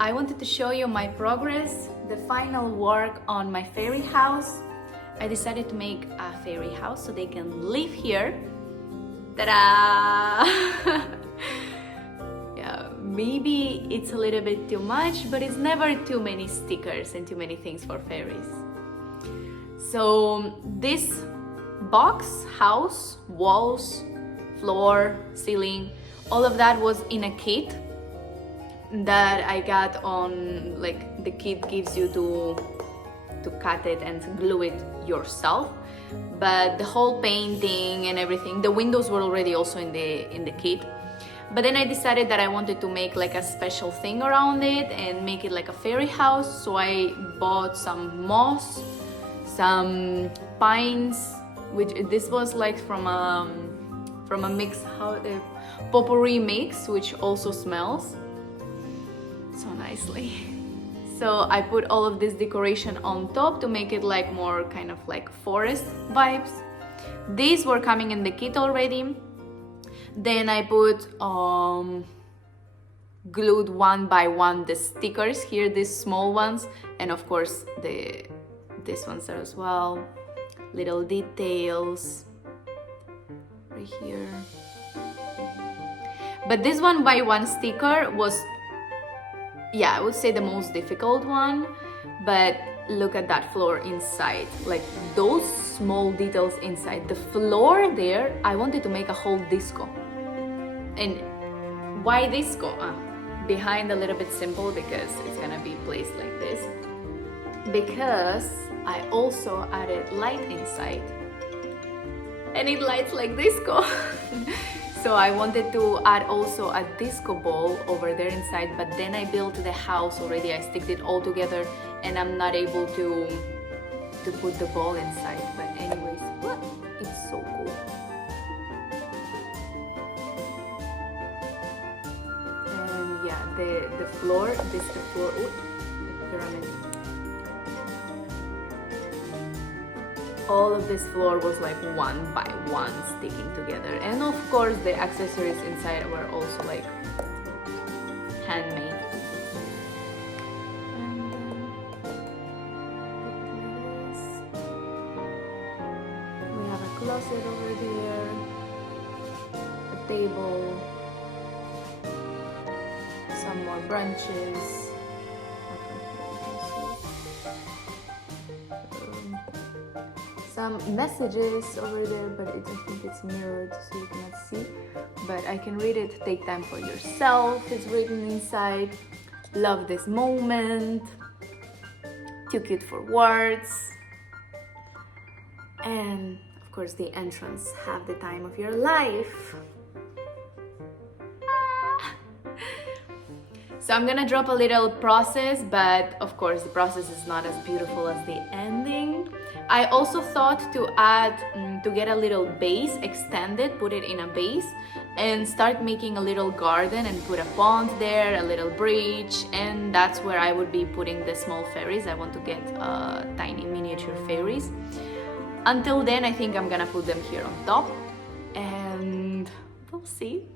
I wanted to show you my progress, the final work on my fairy house. I decided to make a fairy house so they can live here. Ta-da! Yeah, maybe it's a little bit too much, but it's never too many stickers and too many things for fairies. So this box, house, walls, floor, ceiling, all of that was in a kit that I got on, like, the kit gives you to cut it and glue it yourself. But the whole painting and everything, the windows were already also in the kit. But then I decided that I wanted to make like a special thing around it and make it like a fairy house. So I bought some moss, some pines, which this was like from a mix, potpourri mix, which also smells so nicely. So I put all of this decoration on top to make it like more kind of like forest vibes. These were coming in the kit already. Then I put glued one by one the stickers here, these small ones, and of course these ones are as well. Little details right here. But this one by one sticker was, yeah, I would say the most difficult one. But look at that floor inside, like those small details inside the floor there. I wanted to make a whole disco. And why disco? Behind a little bit simple, because it's gonna be placed like this, because I also added light inside and it lights like disco. So I wanted to add also a disco ball over there inside, but then I built the house already. I sticked it all together and I'm not able to put the ball inside. But anyways, it's so cool. And yeah, the floor, this is the floor, pyramid. All of this floor was like one by one sticking together, and of course the accessories inside were also like handmade. And we have a closet over there, a table, some more branches. Some messages over there, but I think it's mirrored so you cannot see, but I can read it. Take time for yourself, it's written inside. Love this moment, too cute for words. And of course the entrance, have the time of your life. So I'm gonna drop a little process, but of course the process is not as beautiful as the ending. I also thought to add, to get a little base, extend it, put it in a base, and start making a little garden and put a pond there, a little bridge, and that's where I would be putting the small fairies. I want to get tiny miniature fairies. Until then, I think I'm gonna put them here on top, and we'll see.